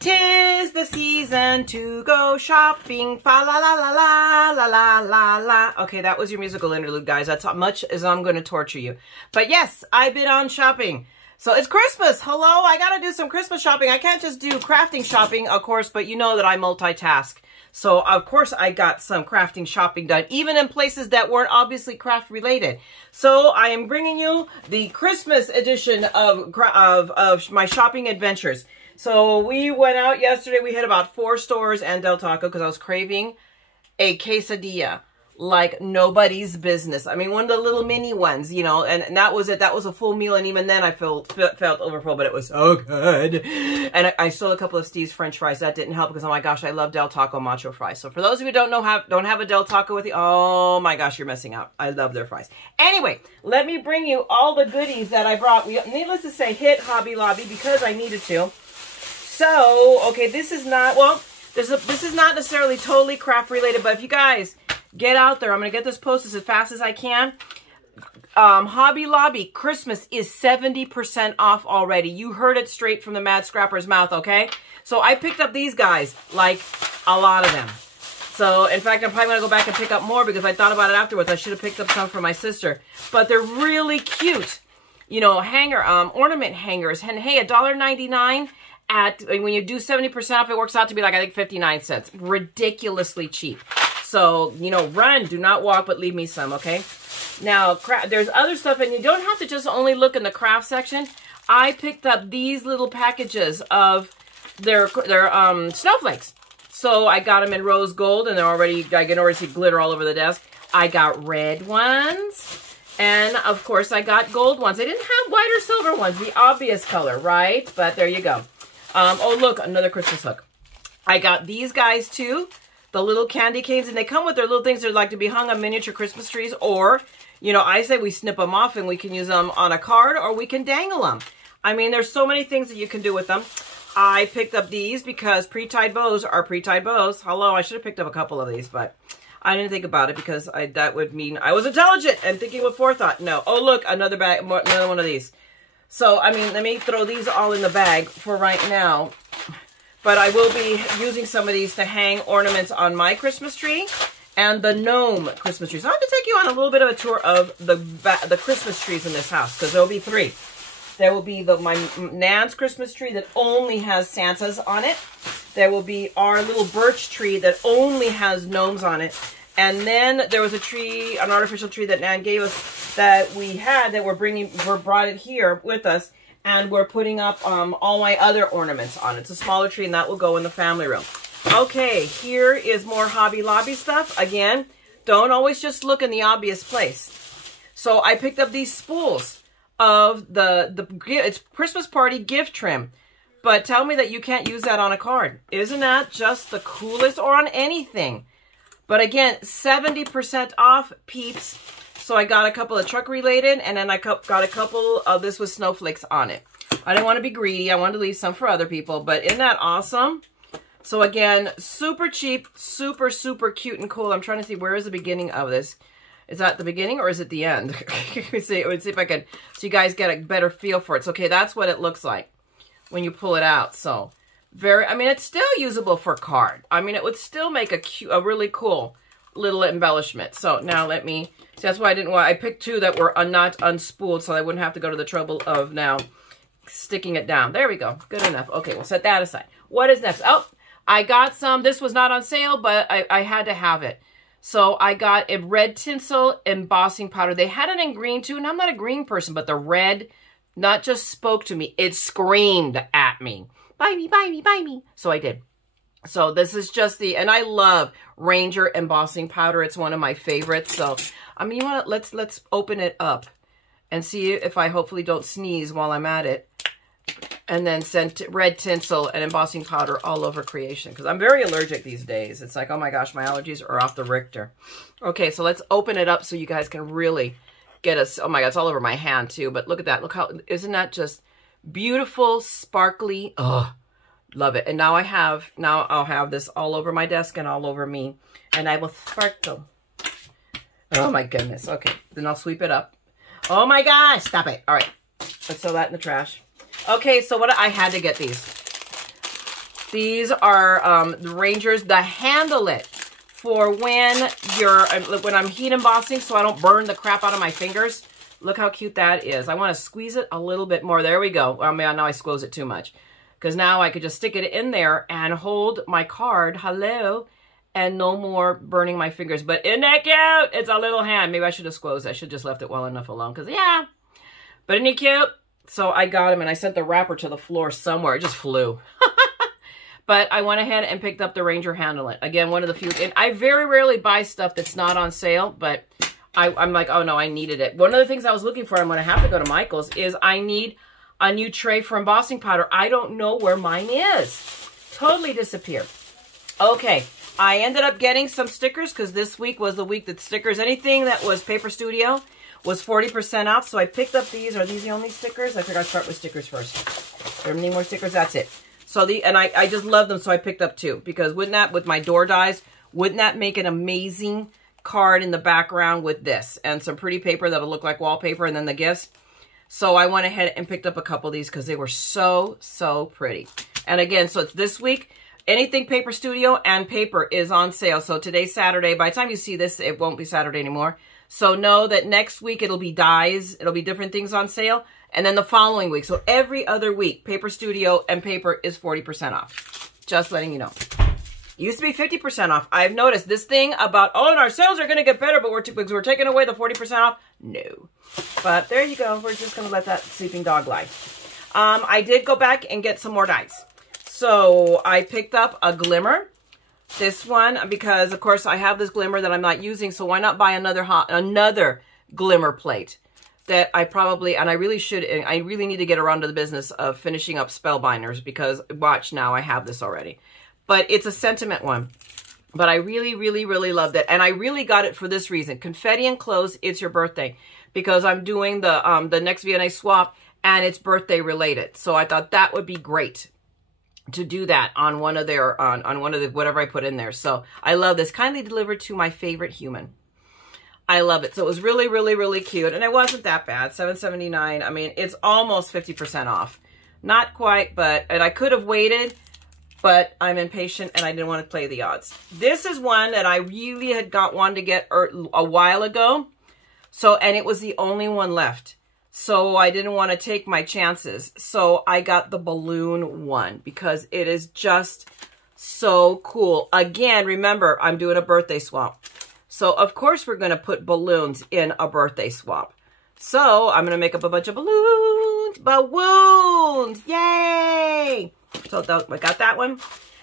'Tis the season to go shopping. Fa la la la la la la la la. Okay, that was your musical interlude, guys. That's how much as I'm going to torture you. But yes, I've been on shopping. So it's Christmas. Hello, I got to do some Christmas shopping. I can't just do crafting shopping, of course, but you know that I multitask. So, of course, I got some crafting shopping done, even in places that weren't obviously craft related. So, I am bringing you the Christmas edition of my shopping adventures. So, we went out yesterday. We hit about 4 stores and Del Taco because I was craving a quesadilla like nobody's business. I mean, one of the little mini ones, you know, and that was it. That was a full meal, and even then I felt overfull, but it was so good. And I stole a couple of Steve's French fries. That didn't help because, oh my gosh, I love Del Taco macho fries. So for those of you who don't have a Del Taco with you, oh my gosh, you're missing out. I love their fries. Anyway, let me bring you all the goodies that I brought. Needless to say, hit Hobby Lobby because I needed to. So, okay, this is not, well, this is not necessarily totally craft related, but if you guys get out there, I'm going to get this posted as fast as I can. Hobby Lobby Christmas is 70% off already. You heard it straight from the TheMaddScrapper's mouth, okay? So I picked up these guys, like a lot of them. So, in fact, I'm probably going to go back and pick up more because I thought about it afterwards. I should have picked up some for my sister. But they're really cute. You know, ornament hangers. And hey, $1.99 when you do 70% off, it works out to be like, I think, 59 cents. Ridiculously cheap. So, you know, run, do not walk, but leave me some, okay? Now, there's other stuff, and you don't have to just only look in the craft section. I picked up these little packages of their snowflakes. So I got them in rose gold, and I can already see glitter all over the desk. I got red ones, and of course I got gold ones. I didn't have white or silver ones, the obvious color, right? But there you go. Oh, look, another Christmas hook. I got these guys too. The little candy canes, and they come with their little things that like to be hung on miniature Christmas trees, or, you know, I say we snip them off and we can use them on a card, or we can dangle them. I mean, there's so many things that you can do with them. I picked up these because pre-tied bows are pre-tied bows. Hello, I should have picked up a couple of these, but I didn't think about it because that would mean I was intelligent and thinking with forethought. No. Oh, look, another one of these. So, I mean, let me throw these all in the bag for right now. But I will be using some of these to hang ornaments on my Christmas tree and the gnome Christmas tree. So I'm going to take you on a little bit of a tour of the Christmas trees in this house, because there will be 3. There will be my Nan's Christmas tree that only has Santas on it. There will be our little birch tree that only has gnomes on it. And then there was a tree, an artificial tree that Nan gave us that we had that we're brought it here with us. And we're putting up all my other ornaments on it. It's a smaller tree, and that will go in the family room. Okay, here is more Hobby Lobby stuff. Again, don't always just look in the obvious place. So I picked up these spools of it's Christmas party gift trim. But tell me that you can't use that on a card. Isn't that just the coolest, or on anything? But again, 70% off, peeps. So I got a couple of truck related, and then I got a couple of this with snowflakes on it. I didn't want to be greedy. I wanted to leave some for other people, but isn't that awesome? So again, super cheap, super, super cute and cool. I'm trying to see, where is the beginning of this? Is that the beginning or is it the end? Let me see if I can, so you guys get a better feel for it. So, okay, that's what it looks like when you pull it out. So I mean, it's still usable for card. I mean, it would still make a really cool little embellishment. So now let me, see, that's why I picked 2 that were not unspooled, so I wouldn't have to go to the trouble of now sticking it down. There we go. Good enough. Okay, we'll set that aside. What is next? Oh, I got some. This was not on sale, but I had to have it. So I got a red tinsel embossing powder. They had it in green too, and I'm not a green person, but the red not just spoke to me, it screamed at me. Buy me, buy me, buy me. So I did. So this is just and I love Ranger embossing powder. It's one of my favorites. So, I mean, you want to, let's open it up and see if I hopefully don't sneeze while I'm at it. And then send red tinsel and embossing powder all over creation, because I'm very allergic these days. It's like, oh my gosh, my allergies are off the Richter. Okay, so let's open it up so you guys can really get us. Oh my God, it's all over my hand too. But look at that. Look how, isn't that just beautiful, sparkly? Oh, love it. And now I'll have this all over my desk and all over me, and I will sparkle. Oh my goodness. Okay, then I'll sweep it up. Oh my gosh, stop it. All right, let's throw that in the trash. Okay, so I had to get these. These are the Rangers, the handle it for when I'm heat embossing so I don't burn the crap out of my fingers. Look how cute that is. I want to squeeze it a little bit more. There we go. Oh man, now I squeeze it too much. Because now I could just stick it in there and hold my card, hello, and no more burning my fingers. But isn't that cute? It's a little hand. Maybe I should have squeezed. I should just left it well enough alone. Because yeah. But isn't he cute? So I got him and I sent the wrapper to the floor somewhere. It just flew. But I went ahead and picked up the Ranger Handle It. Again, one of the few. And I very rarely buy stuff that's not on sale. But I'm like, oh no, I needed it. One of the things I was looking for, I'm going to have to go to Michael's, is I need a new tray for embossing powder. I don't know where mine is. Totally disappeared. Okay, I ended up getting some stickers because this week was the week that stickers, anything that was Paper Studio was 40% off. So I picked up these. Are these the only stickers? I figured I'd start with stickers first. Are there any more stickers? That's it. So I just love them, so I picked up two. Because wouldn't that, with my door dies, wouldn't that make an amazing card in the background with this? And some pretty paper that'll look like wallpaper, and then the gifts. So I went ahead and picked up a couple of these because they were so, so pretty. And again, so it's this week. Anything Paper Studio and paper is on sale. So today's Saturday. By the time you see this, it won't be Saturday anymore. So know that next week it'll be dies. It'll be different things on sale. And then the following week. So every other week, Paper Studio and paper is 40% off. Just letting you know. Used to be 50% off. I've noticed this thing about, oh, and our sales are going to get better, but because we're taking away the 40% off. No. But there you go. We're just going to let that sleeping dog lie. I did go back and get some more dies. So I picked up a glimmer. This one, because of course I have this glimmer that I'm not using. So why not buy another glimmer plate that I probably, and I really should, I really need to get around to the business of finishing up Spellbinders, because watch now, I have this already. But it's a sentiment one. But I really, really, really loved it. And I really got it for this reason. Confetti enclosed, it's your birthday. Because I'm doing the next V&A swap and it's birthday related. So I thought that would be great to do that on one of their, on one of the, whatever I put in there. So I love this. Kindly delivered to my favorite human. I love it. So it was really, really, really cute. And it wasn't that bad. $7.79. I mean, it's almost 50% off. Not quite, but, and I could have waited, but I'm impatient and I didn't want to play the odds. This is one that I really had wanted to get a while ago. So, and it was the only one left. So I didn't want to take my chances. So I got the balloon one because it is just so cool. Again, remember, I'm doing a birthday swap. So of course we're going to put balloons in a birthday swap. So I'm going to make up a bunch of balloons. Balloons! Yay! So I got that one.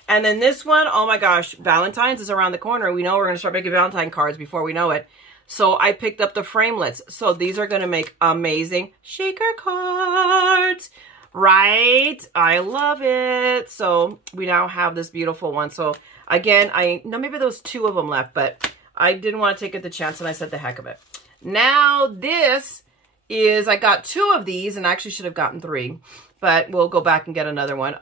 And then this one, oh my gosh, Valentine's is around the corner. We know we're going to start making Valentine cards before we know it. So I picked up the framelits. So these are going to make amazing shaker cards, right? I love it. So we now have this beautiful one. So again, maybe there was 2 of them left, but I didn't want to take it the chance and I said the heck of it. Now this is, I got 2 of these and I actually should have gotten 3, but we'll go back and get another one.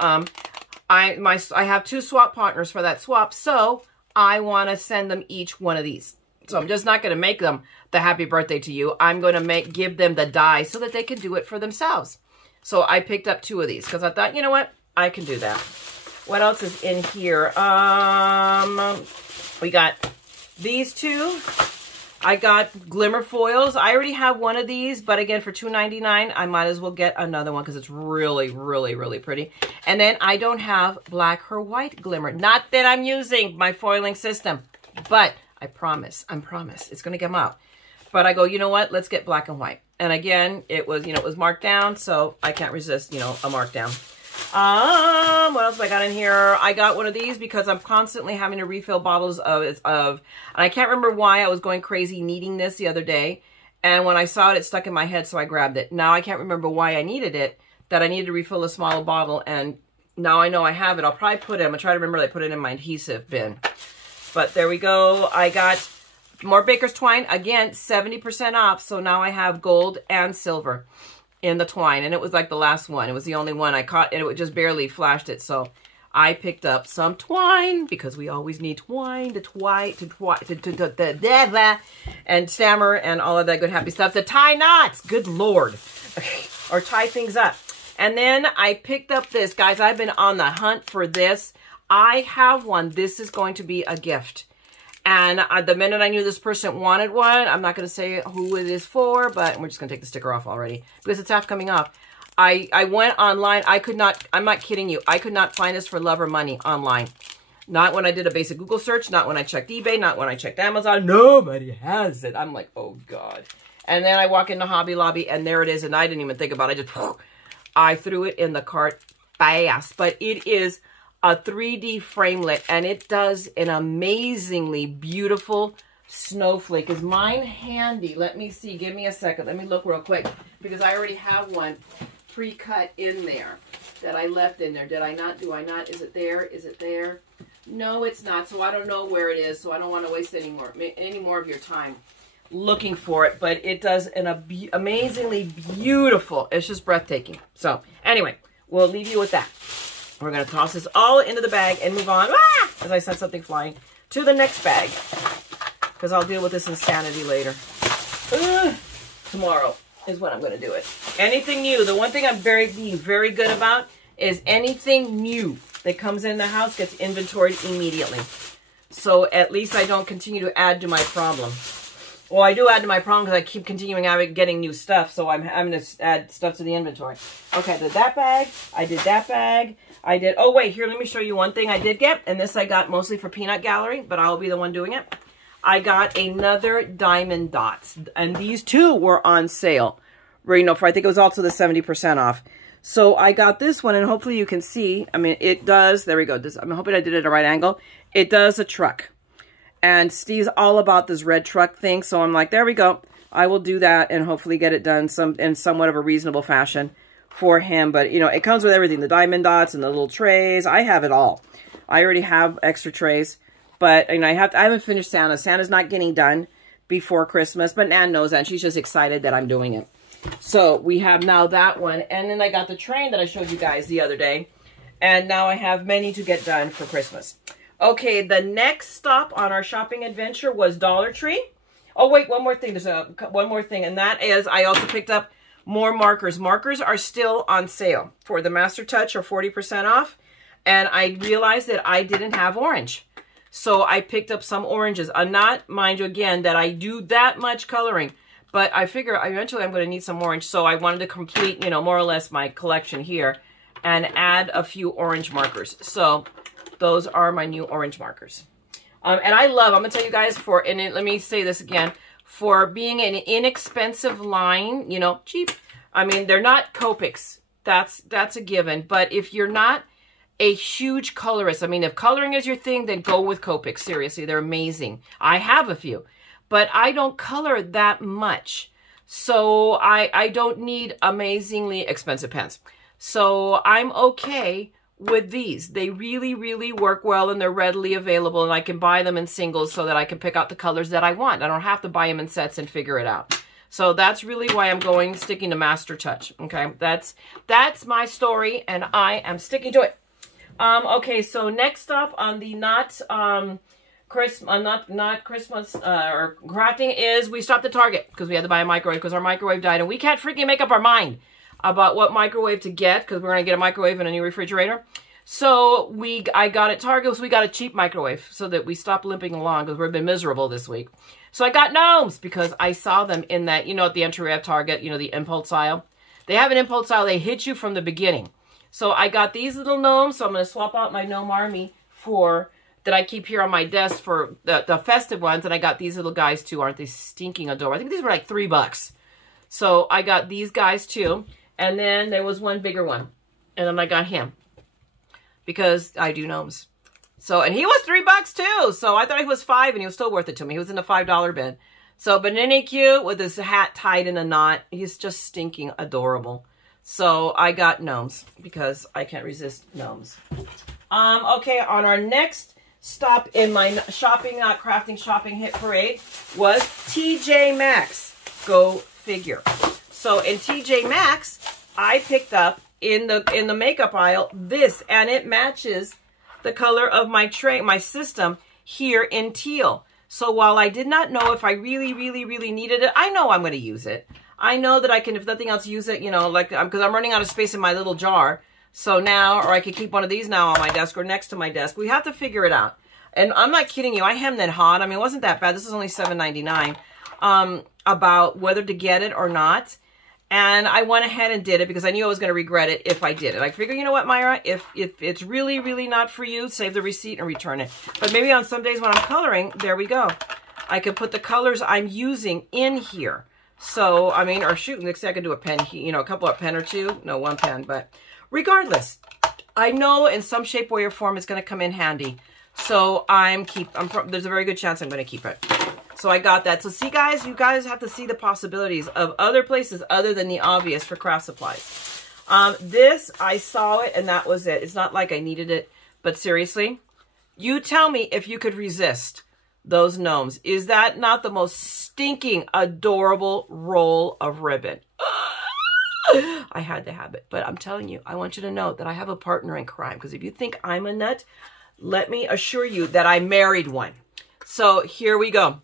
I have 2 swap partners for that swap. So I want to send them each one of these. So I'm just not going to make them the happy birthday to you. I'm going to give them the die so that they can do it for themselves. So I picked up 2 of these because I thought, you know what? I can do that. What else is in here? We got these 2. I got glimmer foils. I already have one of these, but again, for $2.99, I might as well get another one because it's really, really, really pretty. And then I don't have black or white glimmer. Not that I'm using my foiling system, but I promise, it's going to come out. But I go, you know what? Let's get black and white. And again, it was, it was marked down, so I can't resist, a markdown. What else have I got in here? I got one of these because I'm constantly having to refill bottles and I can't remember why I was going crazy needing this the other day. And when I saw it, it stuck in my head, so I grabbed it. Now I can't remember why I needed it, that I needed to refill a smaller bottle. And now I know I have it. I'll probably put it, I'm going to try to remember that I put it in my adhesive bin. But there we go. I got more Baker's Twine. Again, 70% off. So now I have gold and silver in the twine. And it was like the last one. It was the only one I caught. And it just barely flashed it. So I picked up some twine because we always need twine and stammer and all of that good happy stuff to tie knots. Good Lord. Or tie things up. And then I picked up this. Guys, I've been on the hunt for this. I have one. This is going to be a gift. And the minute I knew this person wanted one, I'm not going to say who it is for, but we're just going to take the sticker off already because it's half coming off. I went online. I could not, I'm not kidding you. I could not find this for love or money online. Not when I did a basic Google search, not when I checked eBay, not when I checked Amazon. Nobody has it. I'm like, oh God. And then I walk into Hobby Lobby and there it is. And I didn't even think about it. I threw it in the cart fast. But it is a 3D framelit and it does an amazingly beautiful snowflake. Is mine handy? Let me see. Give me a second. Let me look real quick because I already have one pre-cut in there that I left in there. Did I not? Do I not? Is it there? Is it there? No, it's not. So I don't know where it is. So I don't want to waste any more of your time looking for it. But it does an amazingly beautiful. It's just breathtaking. So anyway, we'll leave you with that. We're going to toss this all into the bag and move on. As I sent something flying to the next bag. Because I'll deal with this insanity later. Tomorrow is when I'm going to do it. Anything new. The one thing I'm being very good about is anything new that comes in the house gets inventoried immediately. So at least I don't continue to add to my problem. Well, I do add to my problem because I keep continuing getting new stuff. So I'm having to add stuff to the inventory. Okay, I did that bag. I did that bag. I did. Oh, wait. Here, let me show you one thing I did get. And this I got mostly for Peanut Gallery, but I'll be the one doing it. I got another Diamond Dots. And these two were on sale. You know, for I think it was also the 70% off. So I got this one, and hopefully you can see. I mean, it does. There we go. I'm hoping I did it at a right angle. It does a truck. And Steve's all about this red truck thing. So I'm like, there we go. I will do that and hopefully get it done in somewhat of a reasonable fashion for him. But, you know, it comes with everything. The Diamond Dots and the little trays. I have it all. I already have extra trays. But, you know, I haven't finished Santa. Santa's not getting done before Christmas. But Nan knows that. And she's just excited that I'm doing it. So we have now that one. And then I got the train that I showed you guys the other day. And now I have many to get done for Christmas. Okay, the next stop on our shopping adventure was Dollar Tree. Oh, wait, one more thing. There's one more thing. And that is I also picked up more markers. Markers are still on sale for the Master Touch or 40% off. And I realized that I didn't have orange. So I picked up some oranges. I'm not, mind you, again, that I do that much coloring. But I figure eventually I'm going to need some orange. So I wanted to complete, you know, more or less my collection here and add a few orange markers. So those are my new orange markers. And I love, I'm going to tell you guys let me say this again, for being an inexpensive line, you know, cheap. I mean, they're not Copics. That's a given. But if you're not a huge colorist, I mean, if coloring is your thing, then go with Copics. Seriously, they're amazing. I have a few. But I don't color that much. So I don't need amazingly expensive pens. So I'm okay with these. They really, really work well and they're readily available and I can buy them in singles so that I can pick out the colors that I want. I don't have to buy them in sets and figure it out. So that's really why I'm sticking to Master Touch. Okay, that's my story and I am sticking to it. Okay, so next up on the not Christmas or crafting is we stopped at Target because we had to buy a microwave because our microwave died and we can't freaking make up our mind about what microwave to get because we're going to get a microwave and a new refrigerator. So I got at Target, so we got a cheap microwave so that we stopped limping along because we've been miserable this week. So I got gnomes because I saw them in that, you know, at the entryway of Target, you know, the impulse aisle. They have an impulse aisle. They hit you from the beginning. So I got these little gnomes. So I'm going to swap out my gnome army that I keep here on my desk for the festive ones. And I got these little guys too. Aren't they stinking adorable? I think these were like $3. So I got these guys too. And then there was one bigger one. And then I got him. Because I do gnomes. So, and he was $3 too. So I thought he was $5 and he was still worth it to me. He was in the $5 bin. So, but isn't he cute with his hat tied in a knot? He's just stinking adorable. So I got gnomes because I can't resist gnomes. Okay, on our next stop in my shopping, not crafting, shopping hit parade was TJ Maxx. Go figure. So in TJ Maxx, I picked up in the makeup aisle this, and it matches the color of my tray, my system here in teal. So while I did not know if I really, really, really needed it, I know I'm going to use it. I know that I can, if nothing else, use it, you know, like, because I'm running out of space in my little jar. So now, or I could keep one of these now on my desk or next to my desk. We have to figure it out. And I'm not kidding you. I hemmed and hawed. I mean, it wasn't that bad. This is only $7.99. About whether to get it or not. And I went ahead and did it because I knew I was going to regret it if I did it. I figure, you know what, Myra? If it's really, really not for you, save the receipt and return it. But maybe on some days when I'm coloring, there we go. I could put the colors I'm using in here. So, I mean, or shoot, next thing I could do a pen, you know, a pen or two. No, one pen, but regardless, I know in some shape, way, or form it's going to come in handy. So there's a very good chance I'm going to keep it. So I got that. So see, guys, you guys have to see the possibilities of other places other than the obvious for craft supplies. This, I saw it and that was it. It's not like I needed it, but seriously, you tell me if you could resist those gnomes. Is that not the most stinking, adorable roll of ribbon? I had to have it, but I'm telling you, I want you to know that I have a partner in crime, because if you think I'm a nut, let me assure you that I married one. So here we go.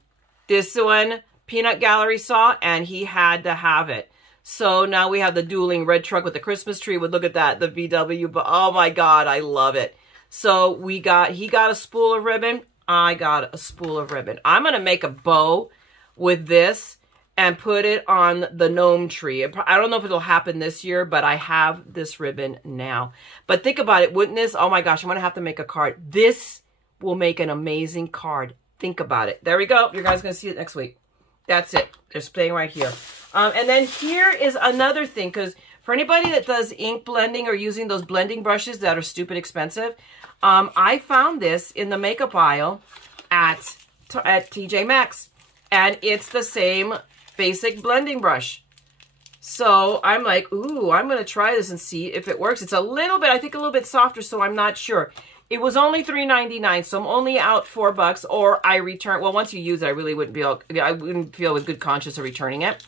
This one, Peanut Gallery saw, and he had to have it. So now we have the dueling red truck with the Christmas tree. Look at that, the VW, but oh my God, I love it. So he got a spool of ribbon. I got a spool of ribbon. I'm going to make a bow with this and put it on the gnome tree. I don't know if it'll happen this year, but I have this ribbon now. But think about it, wouldn't this? Oh my gosh, I'm going to have to make a card. This will make an amazing card. Think about it. There we go. You guys are going to see it next week. That's it. They're staying right here. And then here is another thing, because for anybody that does ink blending or using those blending brushes that are stupid expensive, I found this in the makeup aisle at TJ Maxx. And it's the same basic blending brush. So I'm like, ooh, I'm going to try this and see if it works. It's a little bit, I think a little bit softer, so I'm not sure. It was only $3.99, so I'm only out $4, or I return. Well, once you use it, I really wouldn't feel with good conscience of returning it.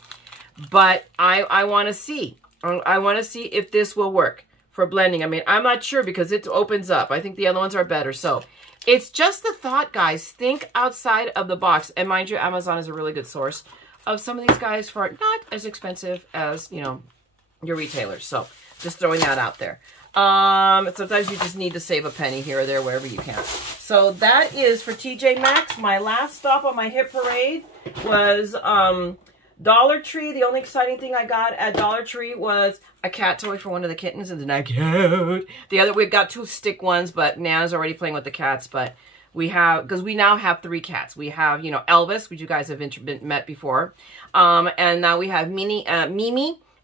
But I want to see. I want to see if this will work for blending. I mean, I'm not sure because it opens up. I think the other ones are better. So it's just the thought, guys. Think outside of the box. And mind you, Amazon is a really good source of some of these guys for not as expensive as, you know, your retailers. So just throwing that out there. Sometimes you just need to save a penny here or there, wherever you can. So that is for TJ Maxx. My last stop on my hit parade was Dollar Tree. The only exciting thing I got at Dollar Tree was a cat toy for one of the kittens. Isn't that cute? The other, we've got 2 stick ones, but Nana's already playing with the cats. But we have, because we now have 3 cats. We have, you know, Elvis, which you guys have met before. And now we have Mimi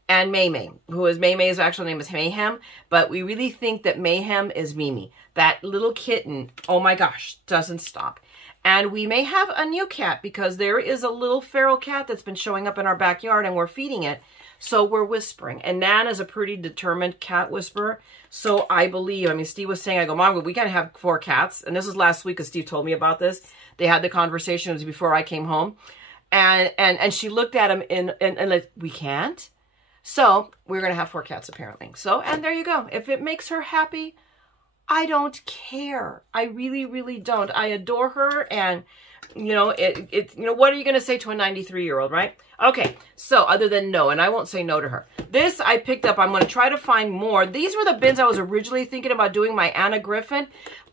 and May, May's actual name is Mayhem, but we really think that Mayhem is Mimi. That little kitten, oh my gosh, doesn't stop. And we may have a new cat because there is a little feral cat that's been showing up in our backyard and we're feeding it. So we're whispering. And Nan is a pretty determined cat whisperer. So I believe, I mean, Steve was saying, I go, Mom, we got to have 4 cats. And this was last week because Steve told me about this. They had the conversation, it was before I came home. And she looked at him and like, we can't? So we're going to have 4 cats apparently. So, and there you go. If it makes her happy, I don't care. I really, really don't. I adore her. And, you know, you know, what are you going to say to a 93-year-old, right? Okay. So other than no, and I won't say no to her. This I picked up. I'm going to try to find more. These were the bins I was originally thinking about doing my Anna Griffin,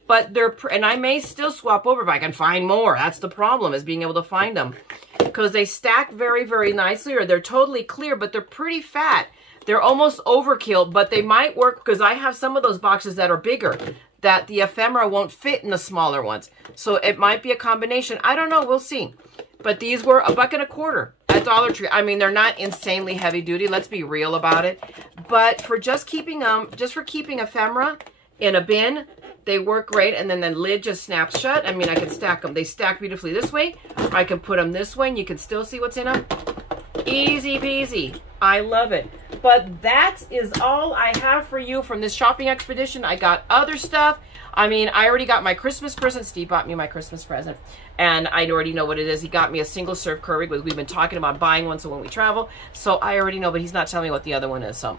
but and I may still swap over if I can find more. That's the problem, is being able to find them. Because they stack very, very nicely, or they're totally clear, but they're pretty fat. They're almost overkill, but they might work because I have some of those boxes that are bigger, that the ephemera won't fit in the smaller ones. So it might be a combination. I don't know. We'll see. But these were $1.25 at Dollar Tree. I mean, they're not insanely heavy duty. Let's be real about it. But for just keeping ephemera in a bin, they work great. And then the lid just snaps shut. I mean, I can stack them. They stack beautifully this way. I can put them this way and you can still see what's in them. Easy peasy. I love it. But that is all I have for you from this shopping expedition. I got other stuff. I mean, I already got my Christmas present. Steve bought me my Christmas present. And I already know what it is. He got me a single serve Keurig. We've been talking about buying one so when we travel. So I already know, but he's not telling me what the other one is. So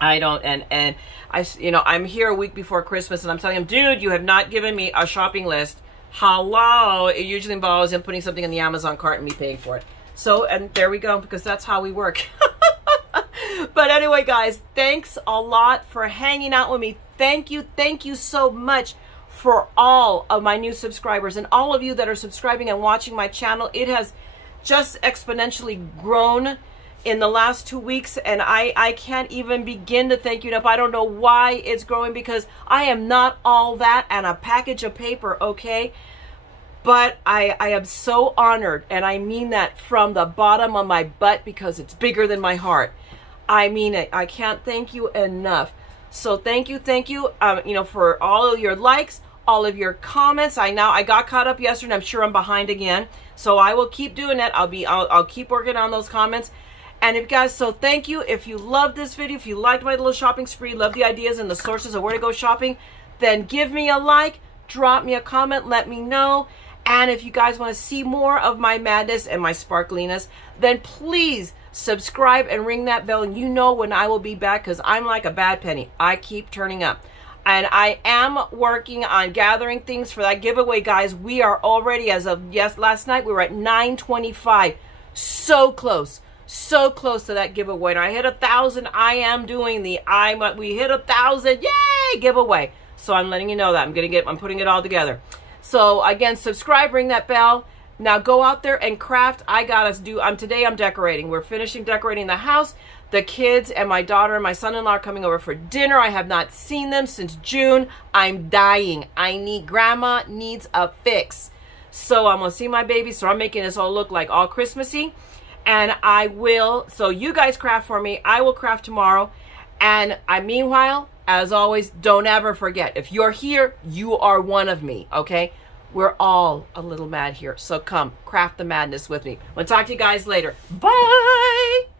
I don't, and I, you know, I'm here a week before Christmas and I'm telling him, dude, you have not given me a shopping list. Hello. It usually involves him putting something in the Amazon cart and me paying for it. So, and there we go, because that's how we work. But anyway, guys, thanks a lot for hanging out with me. Thank you so much for all of my new subscribers and all of you that are subscribing and watching my channel. It has just exponentially grown in the last 2 weeks, and I can't even begin to thank you enough. I don't know why it's growing, because I am not all that and a package of paper, okay? But I am so honored, and I mean that from the bottom of my butt, because it's bigger than my heart. I mean it. I can't thank you enough. So thank you, you know, for all of your likes, all of your comments. I got caught up yesterday, and I'm sure I'm behind again. So I will keep doing that. I'll keep working on those comments. And if guys, so thank you. If you loved this video, if you liked my little shopping spree, love the ideas and the sources of where to go shopping, then give me a like, drop me a comment, let me know. And if you guys want to see more of my madness and my sparkliness, then please subscribe and ring that bell, and you know when I will be back, because I'm like a bad penny. I keep turning up. And I am working on gathering things for that giveaway, guys. We are already, as of last night, we were at 925. So close to that giveaway. And I hit 1,000. I am doing we hit 1,000. Yay! Giveaway. So I'm letting you know that. I'm putting it all together. So again, subscribe, ring that bell. Now go out there and craft. Today I'm decorating. We're finishing decorating the house. The kids and my daughter and my son-in-law are coming over for dinner. I have not seen them since June. I'm dying. Grandma needs a fix. So I'm gonna see my baby. So I'm making this all look like all Christmassy. And so you guys craft for me. I will craft tomorrow. And meanwhile, as always, don't ever forget, if you're here, you are one of me, okay? We're all a little mad here. So come, craft the madness with me. I'll talk to you guys later. Bye!